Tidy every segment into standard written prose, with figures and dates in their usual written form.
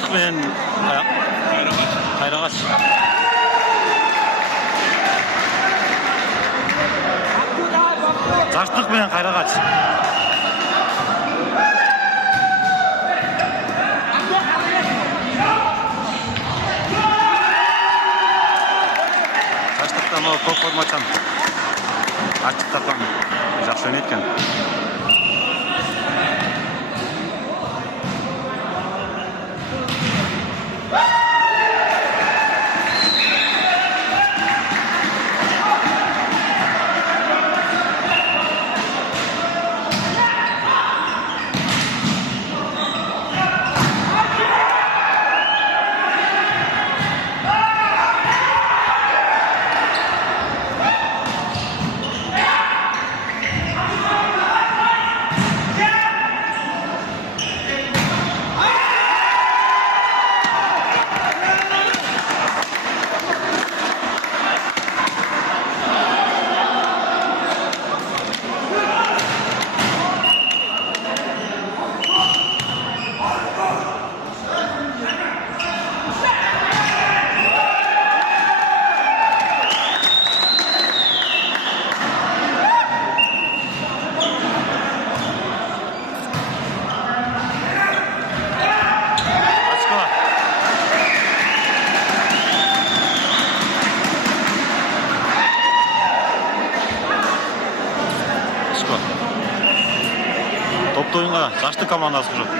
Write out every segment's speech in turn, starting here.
Жаштық мен Қайрағаш. Жаштық мен Қайрағаш. Жаштықтан ол топ формачан. Ачықтақтан жақсы өнеткен. Топты ойынға Жаштық командасы жоқ.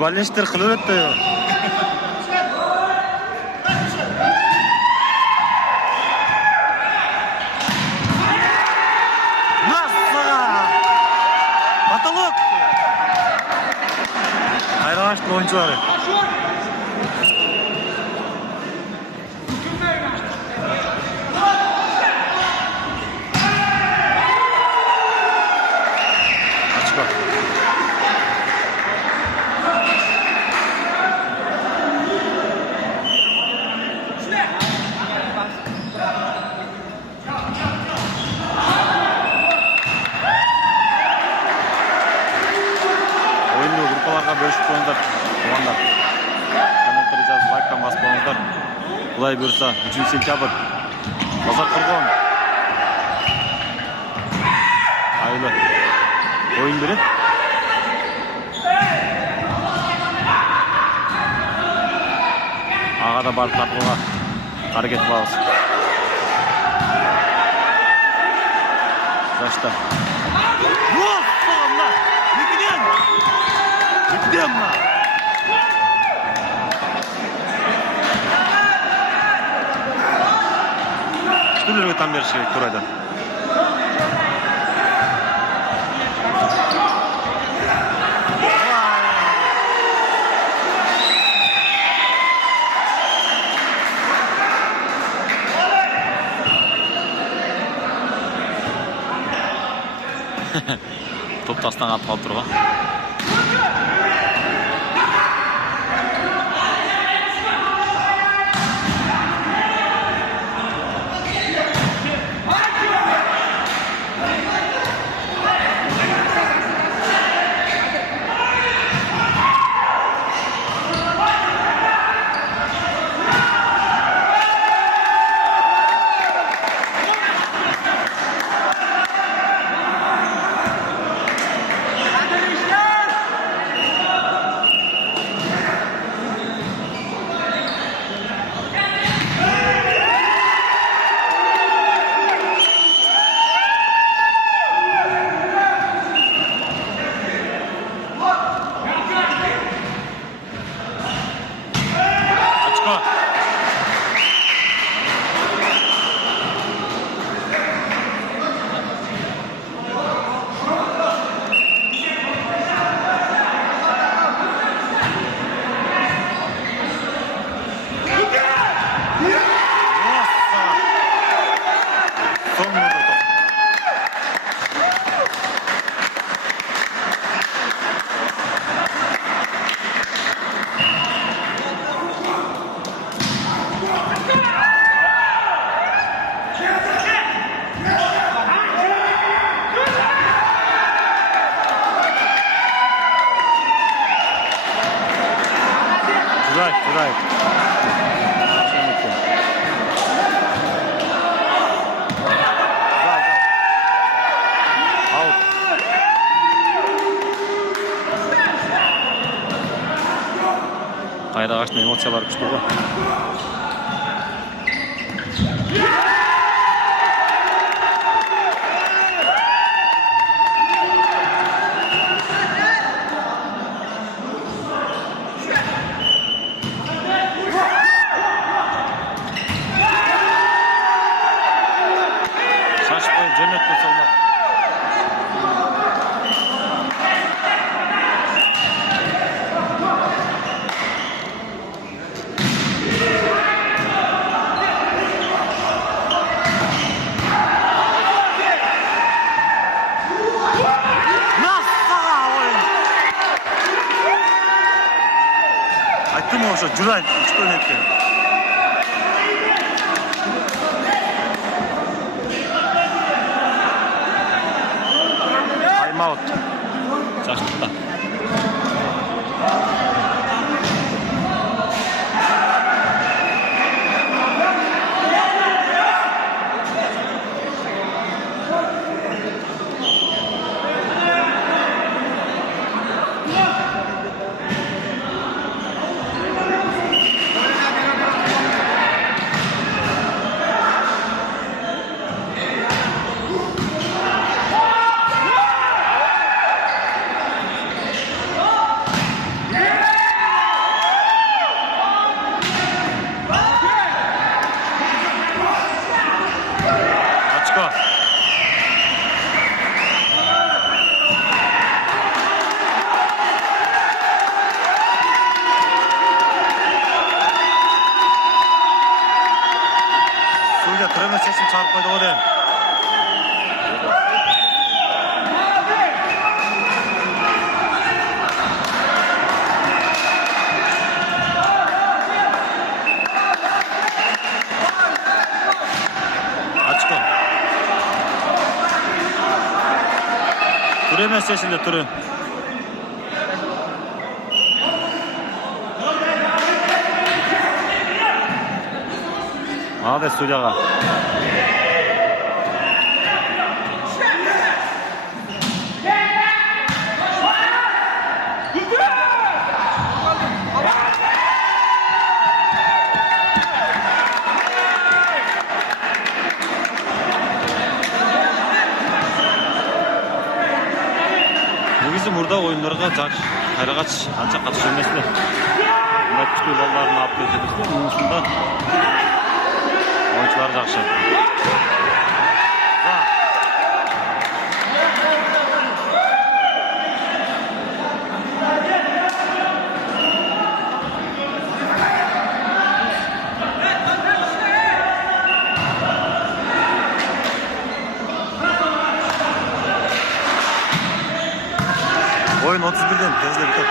Балештер қылып өтті. Насыға! Потолок! Қайрағаштың ойыншылары. Бөлшіп қойыңдар, оғандар. Комментарий жазып, лайктан басып қойыңдар. Бұлай бұйырса, 3 сентябрь. Базар Қырғауын. Айлы ойын береді. Ағада барып тартуға қарекет балыз. Жашта. Демна! Күтілерге там берші керек тұрайдан. Топ тастан атып қалып тұрға. Жураев. Аут. Қайда қашын эмоциялар күшті ғой. Шашып қойып жөнет бұл салмақ. Айттым ғой, Журай күшті ойнатты. Тайм-аут. Жаштықта. Түремес шешім шығарып қойды одан. Açko. Түремес шешімде түрі. Молодец, судьяға. Негізі мұрда ойындарға қайрағач анша қатыш емесілер. Мұнда күшті балаларын алып келдіңіздер. Мұнысында oyuncular жақсы. Oyun 31'den tezle biter.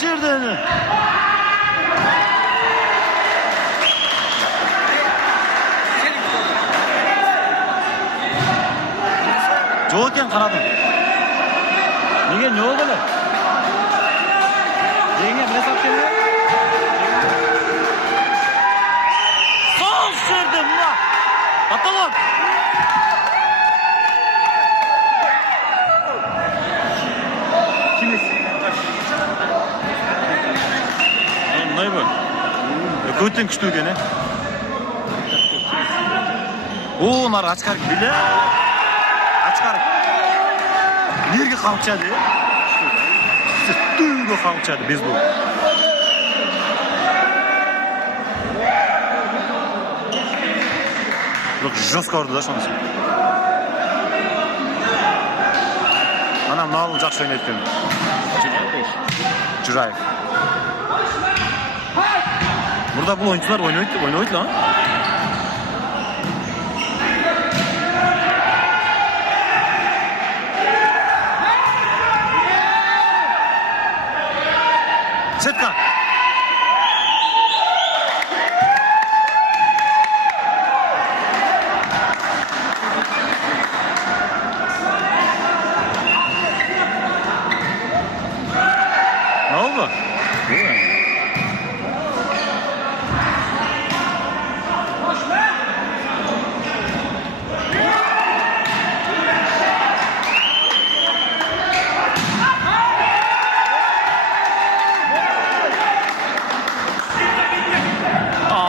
Şirdeni. Joken kanadım. Nege ne oldu lan? Yenge ne saptın lan? Sol şirdim lan. Atalım. Kimiz? Ne bu? Kötün küçtü gene. Oo, nar açkar bile. Açkar. Nereye kalkçadı? Sütüyle kalkçadı biz bu. Bak жестко oldu da şansı. Anam ne olacak şöyle ettim. Jurayev. Burada bu oyuncular oynuyor lan. Setka.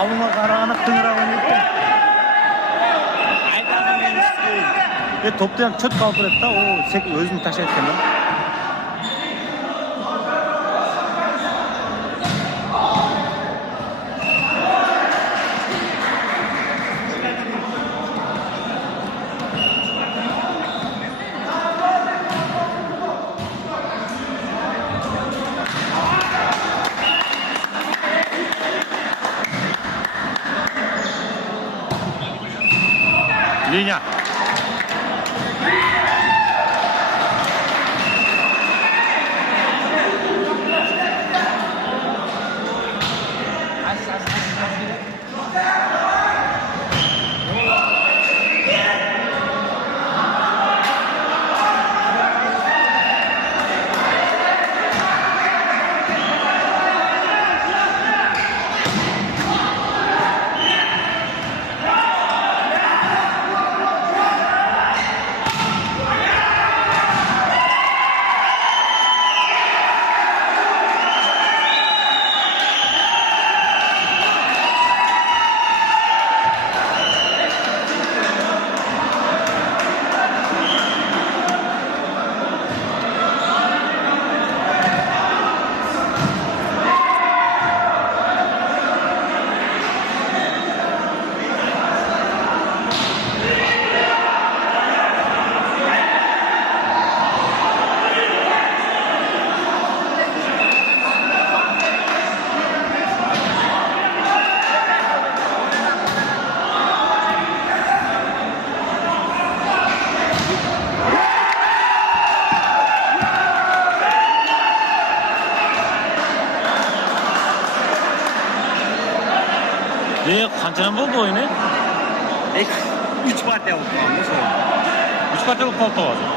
Avına qaraganda qiyinroq o'ynaydi. Topda ham chot qolib turadi-da, u o'zini tashlayotganda. Linya. Qanchadan bo'ldi o'yini? 3 partiya bo'lib qoldi. 3 partiya bo'lib qoldi hozir.